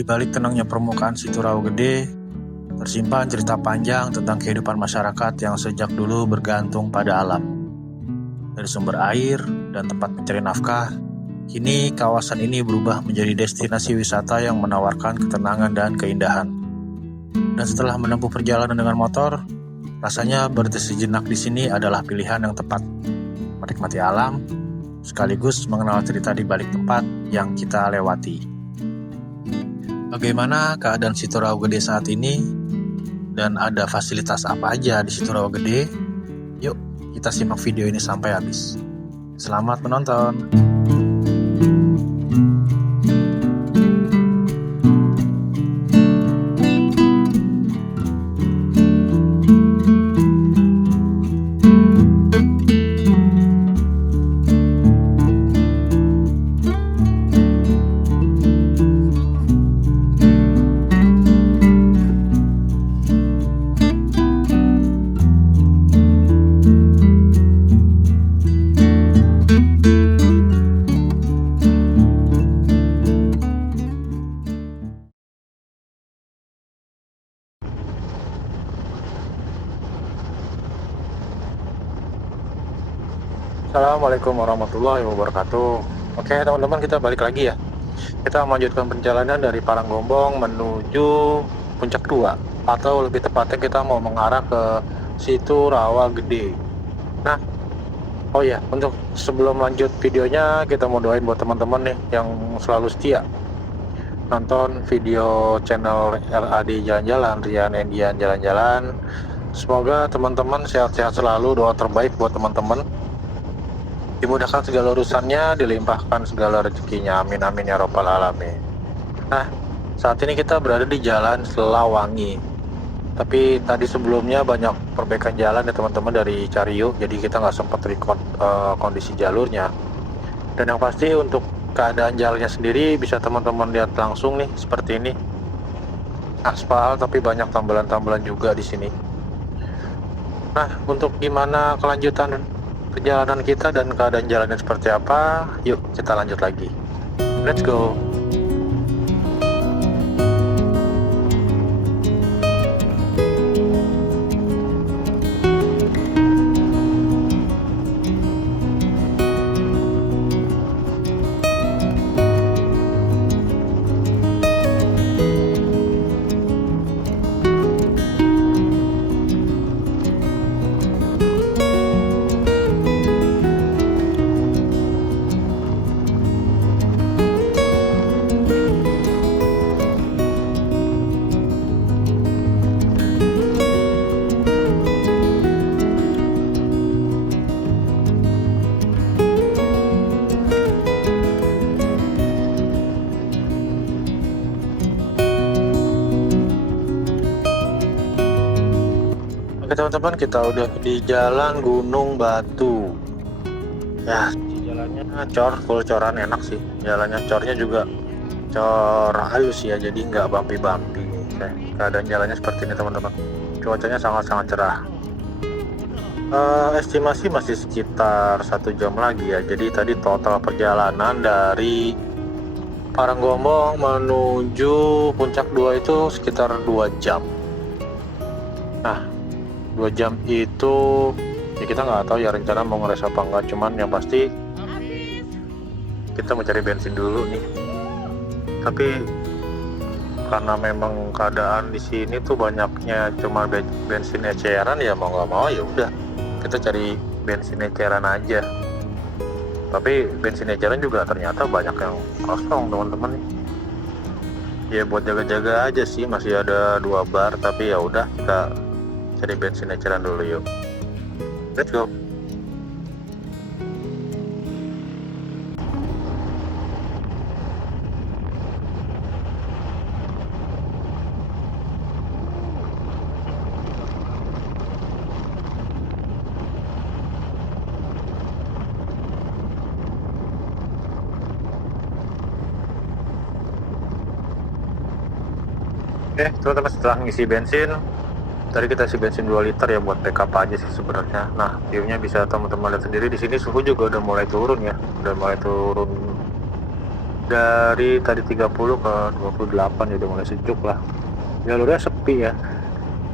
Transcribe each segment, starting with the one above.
Di balik tenangnya permukaan Situ Rawa Gede, tersimpan cerita panjang tentang kehidupan masyarakat yang sejak dulu bergantung pada alam. Dari sumber air dan tempat mencari nafkah, kini kawasan ini berubah menjadi destinasi wisata yang menawarkan ketenangan dan keindahan. Dan setelah menempuh perjalanan dengan motor, rasanya berhenti sejenak di sini adalah pilihan yang tepat. Menikmati alam, sekaligus mengenal cerita di balik tempat yang kita lewati. Bagaimana keadaan Situ Rawa Gede saat ini? Dan ada fasilitas apa aja di Situ Rawa Gede? Yuk, kita simak video ini sampai habis. Selamat menonton! Assalamualaikum warahmatullahi wabarakatuh. Oke teman-teman, kita balik lagi ya. Kita melanjutkan perjalanan dari Paranggombong menuju Puncak 2, atau lebih tepatnya kita mau mengarah ke Situ Rawa Gede. Nah, oh ya, untuk sebelum lanjut videonya, kita mau doain buat teman-teman nih yang selalu setia nonton video channel RAD Jalan-Jalan, Rian Endian Jalan-Jalan. Semoga teman-teman sehat-sehat selalu, doa terbaik buat teman-teman. Dimudahkan segala urusannya, dilimpahkan segala rezekinya, amin amin ya robbal alamin. Nah, saat ini kita berada di Jalan Selawangi. Tapi tadi sebelumnya banyak perbaikan jalan ya teman-teman dari Cariu, jadi kita nggak sempat record kondisi jalurnya. Dan yang pasti untuk keadaan jalannya sendiri bisa teman-teman lihat langsung nih, seperti ini. Aspal tapi banyak tambalan-tambalan juga di sini. Nah, untuk gimana kelanjutan perjalanan kita dan keadaan jalannya seperti apa, yuk kita lanjut lagi. Let's go. Oke teman-teman, kita udah di Jalan Gunung Batu. Ya, jalannya full coran, enak sih. Jalannya cornya juga cor halus ya, jadi nggak bumpy-bumpy. Keadaan jalannya seperti ini teman-teman. Cuacanya sangat-sangat cerah. Estimasi masih sekitar 1 jam lagi ya. Jadi tadi total perjalanan dari Paranggombong menuju Puncak 2 itu sekitar 2 jam. Nah, 2 jam itu ya kita nggak tahu ya rencana mau ngeres apa enggak, cuman yang pasti kita mencari bensin dulu nih. Tapi karena memang keadaan di sini tuh banyaknya cuma bensin eceran, ya mau nggak mau ya udah kita cari bensin eceran aja. Tapi bensin eceran juga ternyata banyak yang kosong teman-teman nih. Ya buat jaga-jaga aja sih, masih ada 2 bar, tapi ya udah kita cari bensin eceran dulu yuk. Let's go. Oke teman-teman, setelah ngisi bensin, tadi kita isi bensin 2 liter ya buat backup aja sih sebenarnya. Nah, viewnya bisa teman-teman lihat sendiri, di sini suhu juga udah mulai turun ya, udah mulai turun dari tadi 30 ke 28 udah mulai sejuk lah. Jalurnya sepi ya.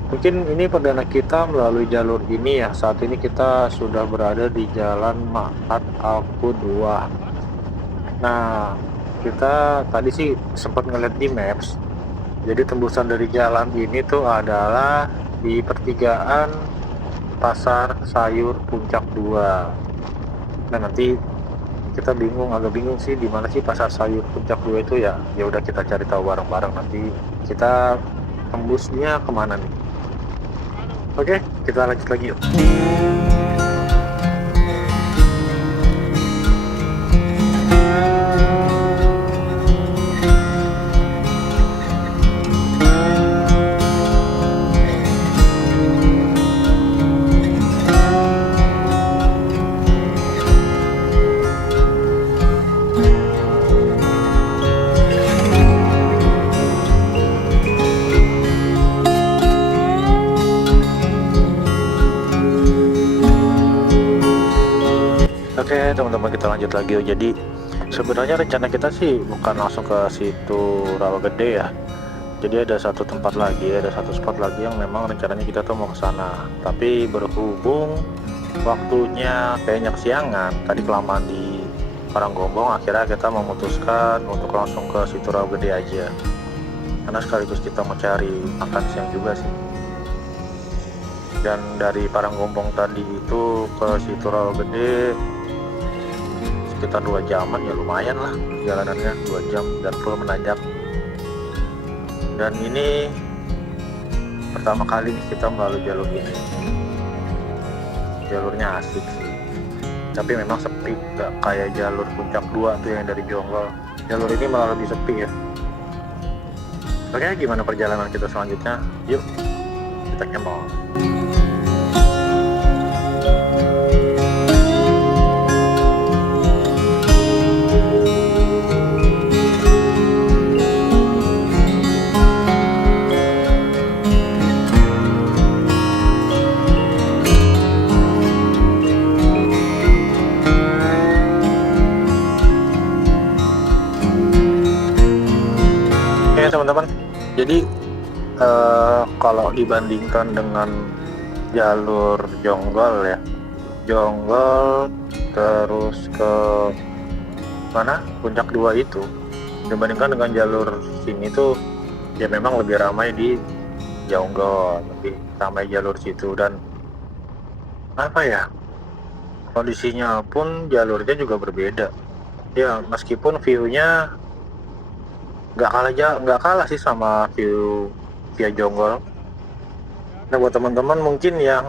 Mungkin ini perdana kita melalui jalur ini ya. Saat ini kita sudah berada di Jalan Mahat Alku 2. Nah, kita tadi sih sempat ngeliat di maps. Jadi tembusan dari jalan ini tuh adalah di pertigaan Pasar Sayur Puncak 2. Nah, nanti kita agak bingung sih di mana sih Pasar Sayur Puncak 2 itu ya. Ya udah kita cari tahu bareng-bareng, nanti kita tembusnya kemana nih. Oke, kita lanjut lagi yuk. Oke teman-teman, kita lanjut lagi yuk. Jadi sebenarnya rencana kita sih bukan langsung ke situ Rawagede ya. Jadi ada satu tempat lagi, ada satu spot lagi yang memang rencananya kita tuh mau ke sana. Tapi berhubung waktunya kayaknya kesiangan, tadi kelamaan di Paranggombong, akhirnya kita memutuskan untuk langsung ke situ Rawagede aja. Karena sekaligus kita mau cari makan siang juga sih. Dan dari Paranggombong tadi itu ke situ Rawagede sekitar 2 jaman ya, lumayan lah jalanannya, 2 jam dan full menanjak. Dan ini pertama kali nih kita melalui jalur ini. Jalurnya asik sih, tapi memang sepi, gak kayak jalur Puncak 2 tuh yang dari Jonggol. Jalur ini malah lebih sepi ya. Oke, gimana perjalanan kita selanjutnya? Yuk kita kemol. Teman-teman, jadi kalau dibandingkan dengan jalur Jonggol ya, Jonggol terus ke mana Puncak 2 itu, dibandingkan dengan jalur sini tuh ya memang lebih ramai di Jonggol, lebih ramai jalur situ. Dan apa ya, kondisinya pun jalurnya juga berbeda ya, meskipun view-nya nggak kalah sih sama view via Jonggol. Nah, buat teman-teman mungkin yang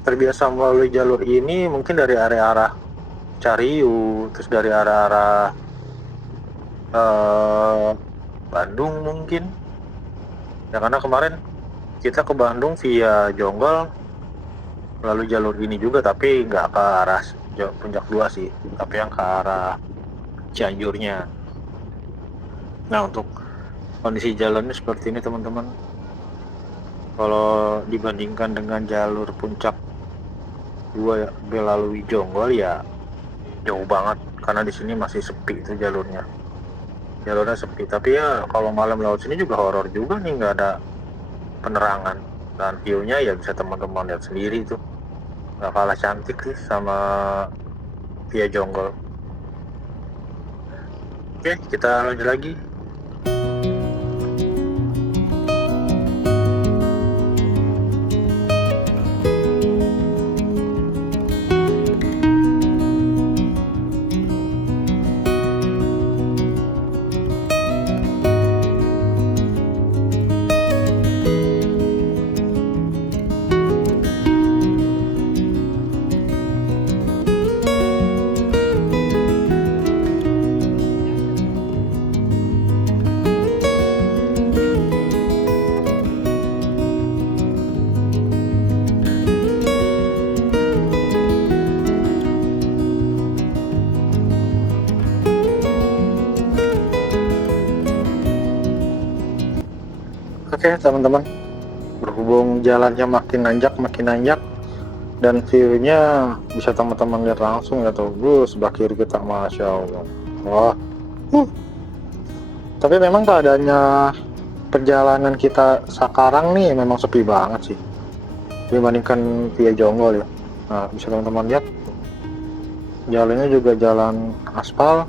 terbiasa melalui jalur ini, mungkin dari arah Cariu, terus dari arah Bandung mungkin ya, karena kemarin kita ke Bandung via Jonggol melalui jalur ini juga, tapi nggak ke arah Puncak 2 sih, tapi yang ke arah Cianjurnya. Nah, untuk kondisi jalannya seperti ini teman-teman. Kalau dibandingkan dengan jalur Puncak 2 ya, melalui Jonggol ya jauh banget, karena di sini masih sepi itu jalurnya sepi. Tapi ya kalau malam lewat sini juga horor juga nih, nggak ada penerangan, dan view-nya ya bisa teman-teman lihat sendiri tuh, nggak kalah cantik sih sama via Jonggol. Oke, kita lanjut lagi. Oke teman-teman, berhubung jalannya makin nanjak dan view-nya bisa teman-teman lihat langsung ya tuh, sebelah kiri kita, masya Allah. Wah, Tapi memang keadaannya perjalanan kita sekarang nih memang sepi banget sih dibandingkan via Jonggol ya. Nah, bisa teman-teman lihat jalannya juga jalan aspal,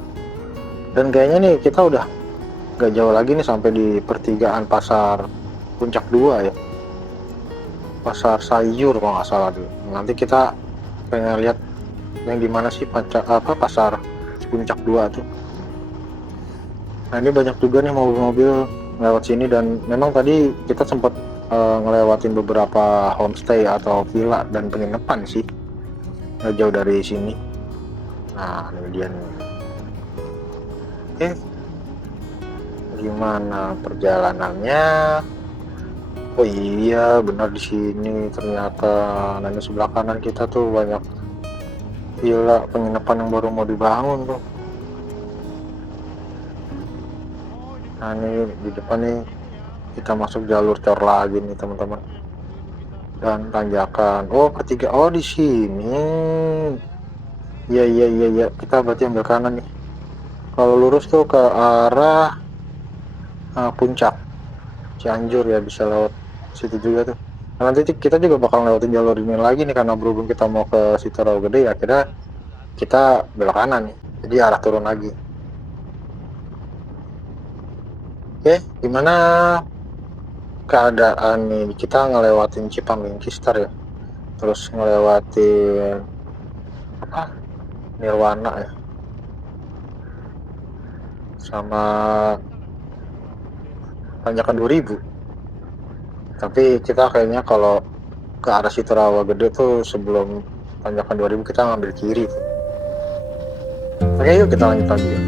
dan kayaknya nih kita udah gak jauh lagi nih sampai di pertigaan pasar Puncak 2 ya, pasar sayur kalau nggak salah dulu. Nanti kita pengen lihat yang dimana sih pasar Puncak 2 tuh. Nah, ini banyak juga nih mobil-mobil lewat sini, dan memang tadi kita sempat ngelewatin beberapa homestay atau villa dan penginapan sih nggak jauh dari sini. Nah, ini dia nih. Oke, gimana perjalanannya? Oh iya, benar, di sini ternyata. Nah, ini sebelah kanan kita tuh banyak villa penginapan yang baru mau dibangun tuh. Nah, ini di depan nih kita masuk jalur cor lagi nih teman-teman, dan tanjakan. Oh, ketiga. Oh, di sini. Iya, kita berarti ambil kanan nih. Kalau lurus tuh ke arah Puncak Cianjur ya, bisa lewat situ juga tuh. Nah, nanti kita juga bakal lewatin jalur ini lagi nih, karena berhubung kita mau ke situ Rawagede ya, akhirnya kita belok kanan nih, jadi arah turun lagi. Oke, gimana keadaan nih? Kita ngelewatin Cipamingki Star ya, terus ngelewatin Nirwana ya, sama tanjakan 2000. Tapi kita kayaknya kalau ke arah situ Rawagede tuh sebelum tanjakan 2000 kita ngambil kiri tuh. Oke, yuk kita lanjut lagi ya.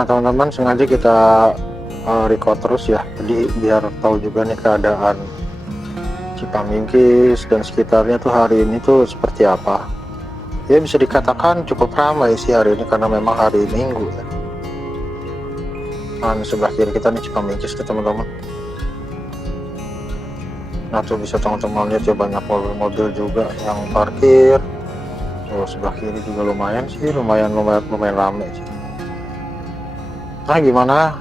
Nah teman-teman, sengaja kita record terus ya, jadi biar tahu juga nih keadaan Cipamingkis dan sekitarnya tuh hari ini tuh seperti apa. Ya bisa dikatakan cukup ramai sih hari ini, karena memang hari Minggu ya. Nah, di sebelah kiri kita nih Cikamingkis nih teman-teman. Nah tuh bisa teman-teman lihat ya, banyak mobil-mobil juga yang parkir. Oh, sebelah kiri juga lumayan sih, lumayan rame sih. Nah gimana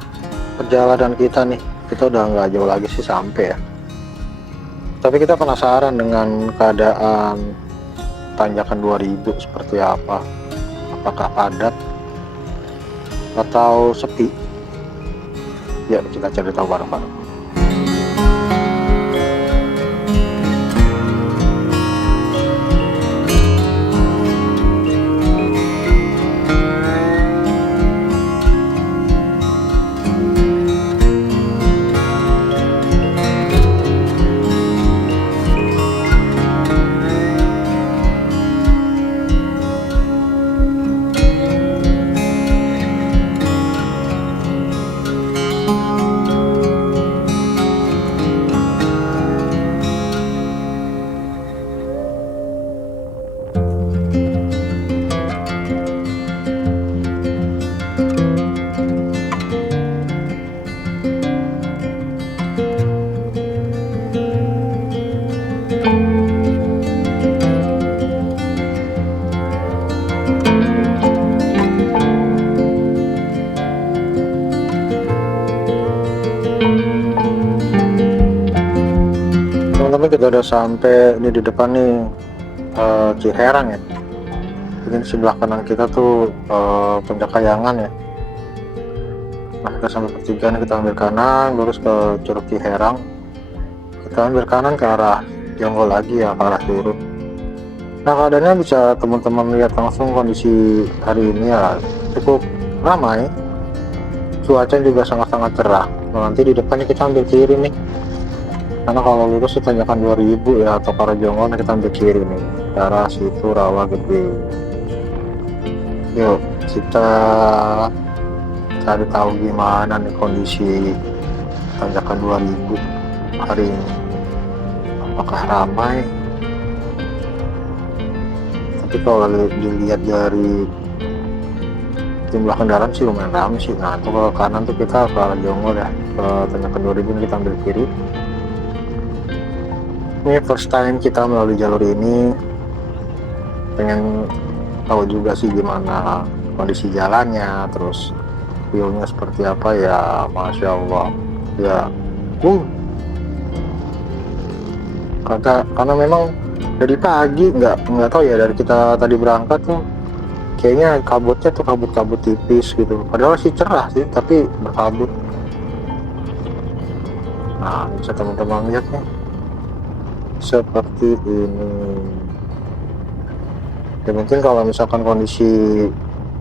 perjalanan kita nih? Kita udah nggak jauh lagi sih sampai ya. Tapi kita penasaran dengan keadaan tanjakan 2000 seperti apa. Apakah padat atau sepi? Ya kita cari tahu bareng-bareng. Teman-teman kita udah sampai ini di depan nih Ciherang ya. Ini sebelah kanan kita tuh Puncak Kayangan ya. Nah kita sampai pertigaan, kita ambil kanan lurus ke Curug Ciherang. Kita ambil kanan ke arah Jonggol lagi ya, ke arah Curug. Nah keadaannya bisa teman-teman lihat langsung kondisi hari ini ya, cukup ramai. Cuaca juga sangat-sangat cerah. Nah, nanti di depannya kita ambil kiri nih. Karena kalau lurus itu tanjakan 2000 ya, atau ke arah Jonggol, kita ambil kiri nih ke arah situ Rawa Gede. Yuk kita cari tahu gimana nih kondisi tanjakan 2000 hari ini. Apakah ramai? Tapi kalau dilihat dari jumlah kendaraan sih lumayan ramai sih. Nah itu ke kanan tuh kita ke arah Jonggol ya, ke tanjakan 2000 kita ambil kiri. Ini first time kita melalui jalur ini, pengen tahu juga sih gimana kondisi jalannya, terus view-nya seperti apa ya. Masya Allah ya, karena memang dari pagi nggak tahu ya, dari kita tadi berangkat tuh kayaknya kabutnya tuh kabut tipis gitu, padahal sih cerah sih tapi berkabut. Nah bisa teman-teman lihat nih seperti ini ya. Mungkin kalau misalkan kondisi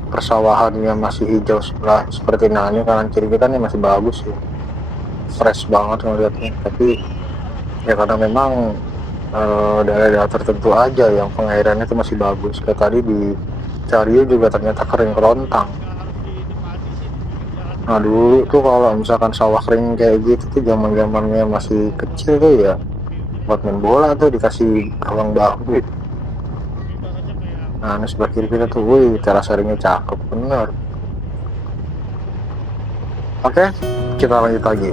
persawahannya masih hijau seperti ini, kanan kiri kita nih masih bagus ya, fresh banget ngeliatnya. Tapi ya karena memang daerah-daerah tertentu aja yang pengairannya itu masih bagus. Kayak tadi di Caryo juga ternyata kering kerontang. Nah dulu tuh kalau misalkan sawah kering kayak gitu tuh zaman-zamannya masih kecil tuh ya, buat main bola tuh dikasih gawang bambu. Nah ini sebelah kiri kita tuh, wih terasering cakep bener. Oke, kita lanjut lagi.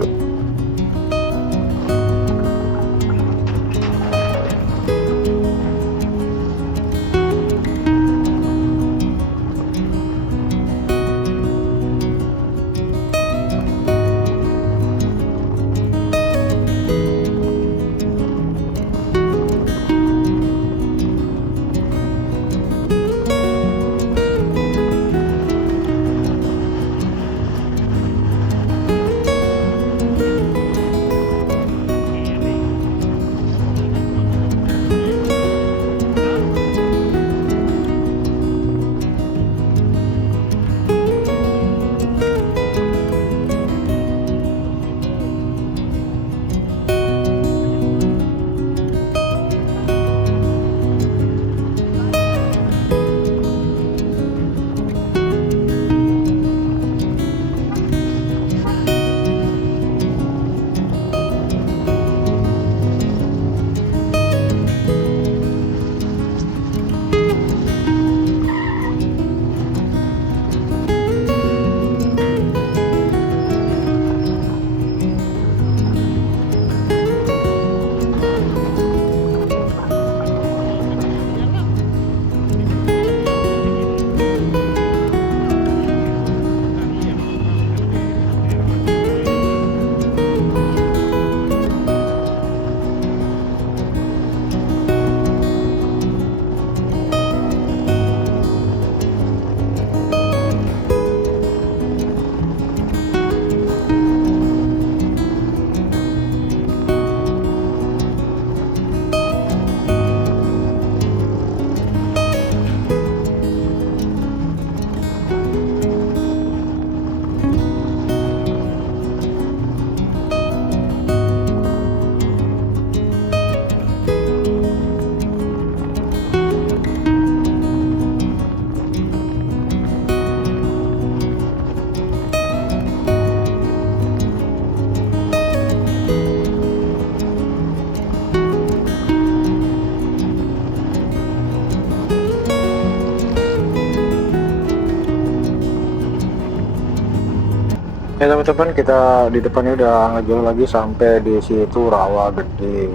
Ya teman-teman, kita di depannya udah ngejauh lagi sampai di situ rawa gede.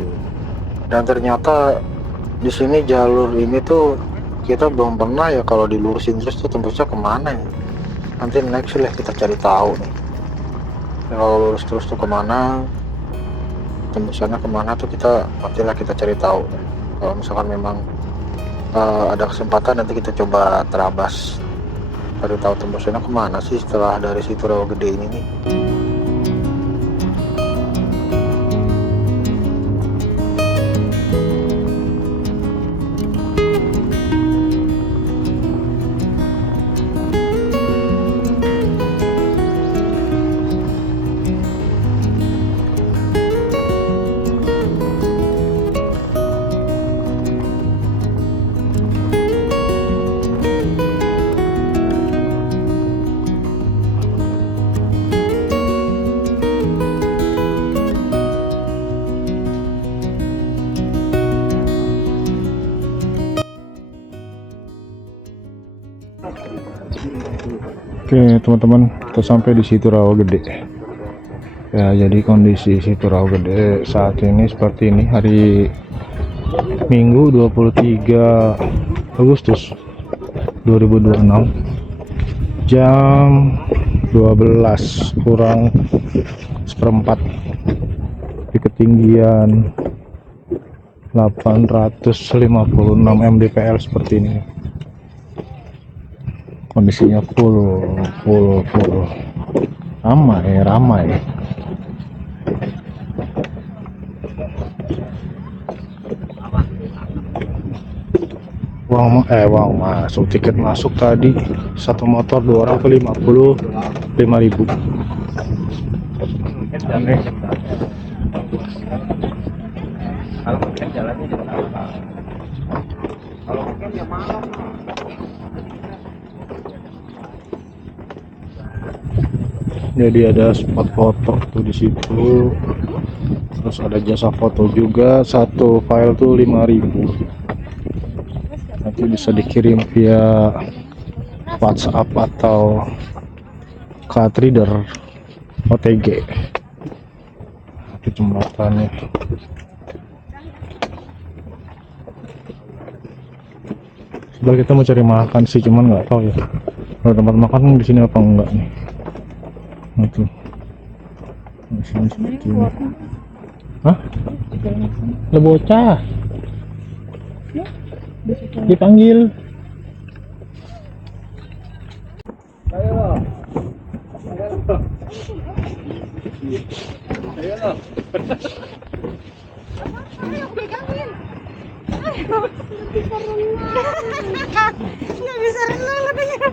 Dan ternyata di sini jalur ini tuh kita belum pernah ya, kalau dilurusin terus tuh tembusnya kemana ya. Nanti next lah kita cari tahu nih. Ya, kalau lurus terus tuh kemana, tembusannya kemana tuh kita nantilah kita cari tahu. Kalau misalkan memang ada kesempatan nanti kita coba terabas, cari tahu tembusannya kemana sih setelah dari situ rawa gede ini nih. Oke teman-teman, kita sampai di situ rawa gede. Ya, jadi kondisi situ rawa gede saat ini seperti ini, hari Minggu 23 Agustus 2026, jam 12 kurang seperempat, di ketinggian 856 mdpl seperti ini. Kondisinya full ramai. Uang masuk, tiket masuk tadi satu motor 2 orang ke 55.000. Aneh. Jadi ada spot foto tuh di situ, terus ada jasa foto juga, satu file tuh 5.000. Nanti bisa dikirim via WhatsApp atau card reader OTG. Itu jembatannya. Sebenarnya kita mau cari makan sih, cuman nggak tahu ya kalau tempat makan di sini apa enggak nih. Itu sini seperti ini. Hah? Ada bocah dipanggil. Nggak bisa renang katanya.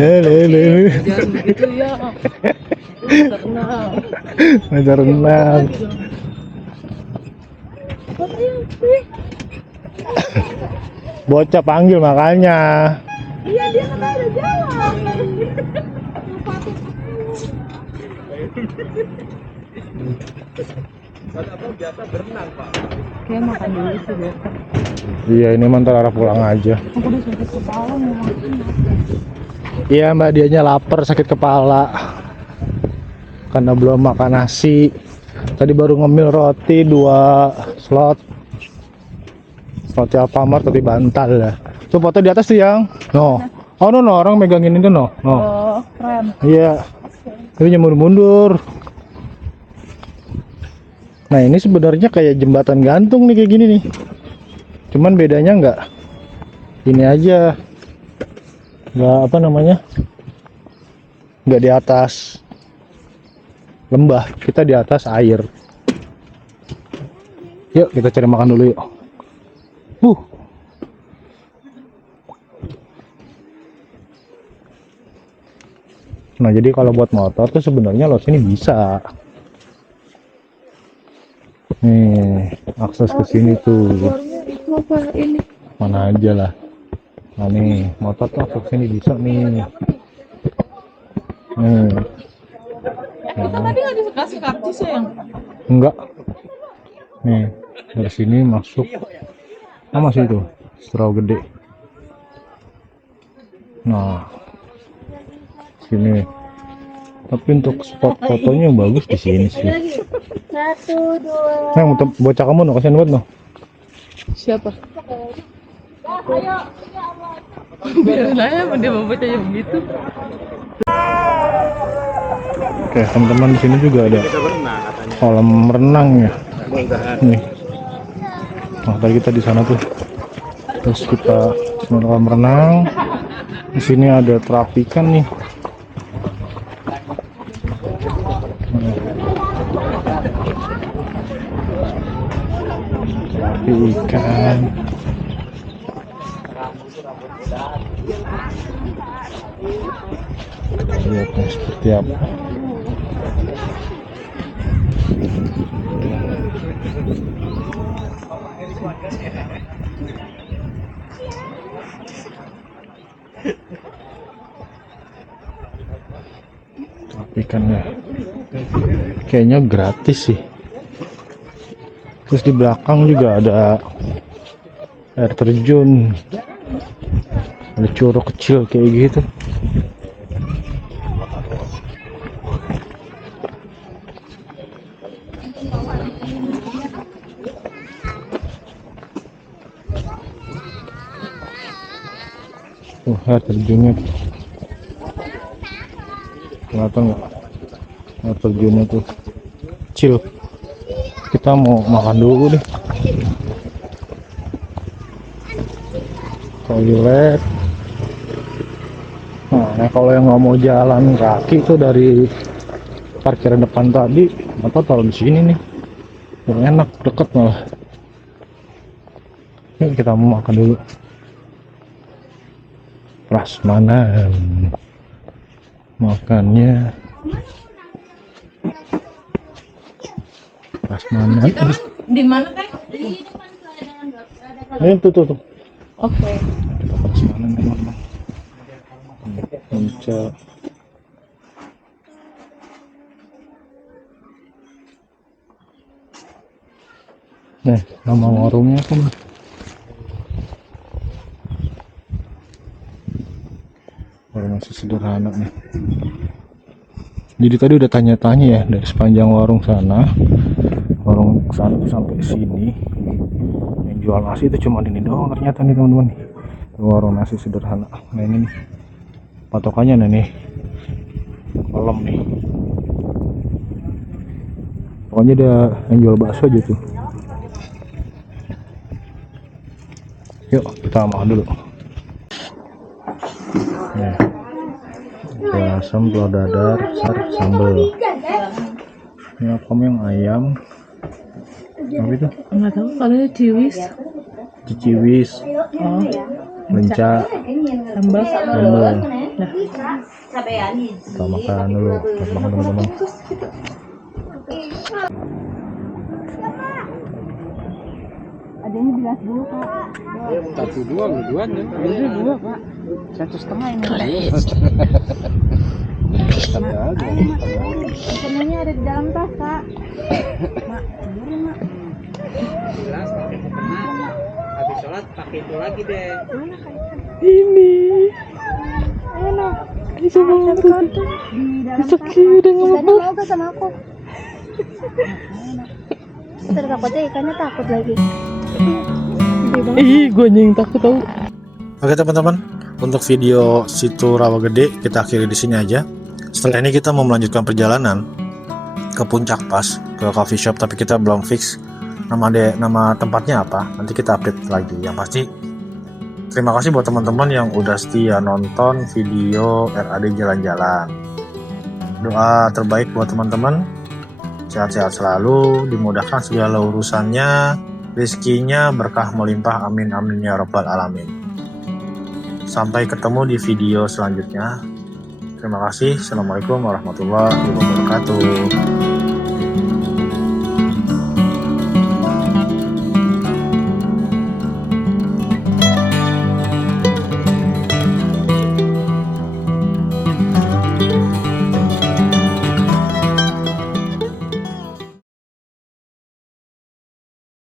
Jangan begitu ya. Ngajar renang. Bocah panggil makanya. Iya, dia katanya udah jawab. Biasa berenang, Pak. Kayak makan dulu sih biasa. Iya, ini mantar arah pulang aja. Aku udah sakit kepala mau makan. Iya mbak, dianya lapar, sakit kepala karena belum makan nasi. Tadi baru ngemil roti 2 slot. Roti Alfamart tapi bantal ya. Tuh foto di atas tuh yang. No. Oh no, orang megangin itu no. No. Oh, keren. Iya. Tapi mundur-mundur. Nah, ini sebenarnya kayak jembatan gantung nih, kayak gini nih. Cuman bedanya nggak ini aja. Nggak apa namanya? Nggak di atas lembah, kita di atas air. Yuk kita cari makan dulu yuk. Nah, jadi kalau buat motor tuh sebenarnya lo sini bisa. Nih, akses ke sini tuh. Itu apa ini? Mana aja lah. Nah, nih, motor tuh akses sini bisa nih. Nih. Tadi nggak dikasih kartu sayang? Enggak. Nih. Dari sini masuk. Masih itu straw gede. Nah, sini. Tapi untuk spot fotonya yang bagus di sini sih. 1, 2. Nah, bocah kamu no kasihan banget no. Siapa? Biarin aja dia mau bacanya begitu. Oke, teman-teman di sini juga ada kolam renang ya. Nih. Nah, tadi kita di sana tuh. Terus kita kolam renang. Di sini ada terapikan nih. Terapi ikan. Lihatnya seperti apa. Ikannya kayaknya gratis sih. Terus di belakang juga ada air terjun, ada curug kecil kayak gitu. Air terjunnya kelihatan nggak? Air terjunnya tuh kecil. Kita mau makan dulu deh. Toilet. Nah, kalau yang nggak mau jalan kaki tuh dari parkiran depan tadi, atau taruh di sini nih. Enak, deket malah. Yuk kita mau makan dulu. Prasmanan. Makannya prasmanan. Di mana teh? Tuh. Oke. Kita prasmanan teman-teman. Puncak. Nih, nama warungnya kan. Warung masih sederhana nih. Jadi tadi udah tanya-tanya ya dari sepanjang warung sana sampai sini. Yang jual nasi itu cuma ini doang ternyata nih teman-teman. Warung nasi sederhana. Nah ini nih patokannya nih kolam nih. Pokoknya ada yang jual bakso aja tuh. Yuk kita makan dulu. Nih, asam, telur dadar, sambal. Ini apa yang ayam? Apa itu? Enggak tahu kalau ciwis. Ciciwis, Oh, lenca, sambal. sambal. Nah, Kita makan dulu. Kita makan teman-teman. adanya bilas dulu, Pak. 1, 2, dua-duanya. Itu 2, Pak. 1,5 ini. Semuanya ada di dalam tas, Kak. Mak, buru, Mak. Jelas pakai tenang. Habis sholat pakai itu lagi deh. Ini. Enak. Ini coba tuh. Di dalam tas. Udah mau ke sama aku. Ntar takutnya ikannya takut lagi. Ih, gue yang takut tau. Oke teman-teman, untuk video situ Rawa Gede kita akhiri di sini aja. Setelah ini kita mau melanjutkan perjalanan ke Puncak Pas, ke coffee shop, tapi kita belum fix nama tempatnya apa. Nanti kita update lagi. Yang pasti terima kasih buat teman-teman yang udah setia nonton video RAD jalan-jalan. Doa terbaik buat teman-teman, sehat-sehat selalu, dimudahkan segala urusannya, rezekinya berkah melimpah, amin amin ya rabbal alamin. Sampai ketemu di video selanjutnya. Terima kasih. Assalamualaikum warahmatullahi wabarakatuh.